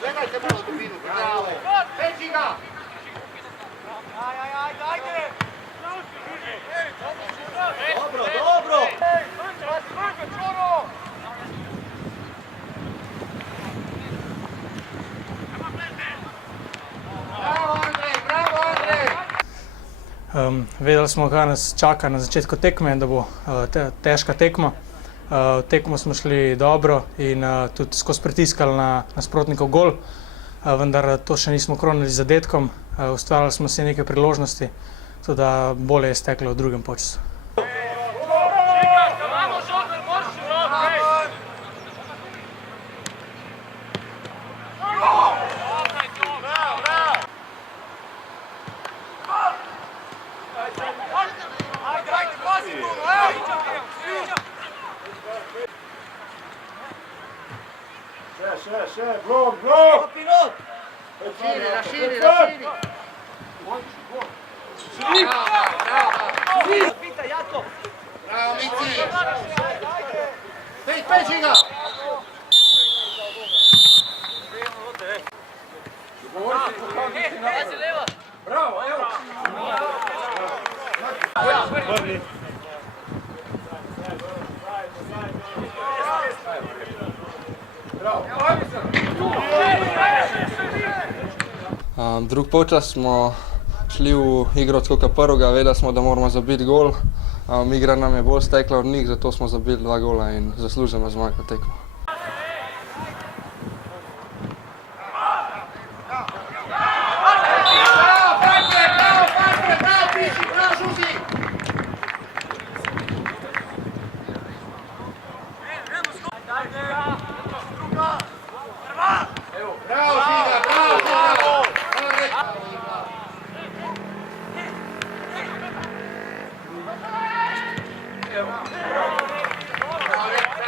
Gledajte malo dubinu, bravo! Peći ga! Dobro, dobro! Bravo Andrej, bravo Andrej! Vedeli smo, kaj nas čaka na začetku tekme, da bo težka tekma. Tekmo smo šli dobro in tudi skozi pritiskali na nasprotnikov gol, vendar to še nismo kronili z zadetkom. Ustvarjali smo si nekaj priložnosti, tako da bolje je steklo v drugem polčasu. Še, blok, blok! Raširi! Bravo, Mici! Peći ga! Bravo, evo! Drug polčas smo šli v igro od skoka prvega, vedeli smo, da moramo zabiti gol. Igra nam je bolj stekla od njih, zato smo zabili 2 gola in zasluženo zmagali tekmo.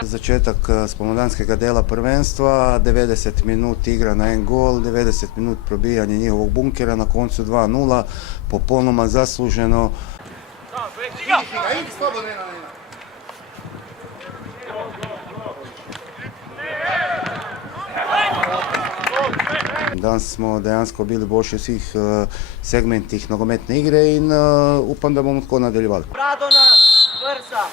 Začetak spomladanskega dela prvenstva, 90 minut igra na en gol, 90 minut probijanje njihovog bunkera, na koncu 2:0, popolnoma zasluženo. Danes smo dejansko bili boljši v vseh segmentih nogometne igre in upam, da bomo tako nadaljevali. Radona, Vrsa!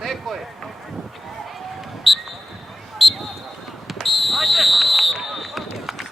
Rekao je.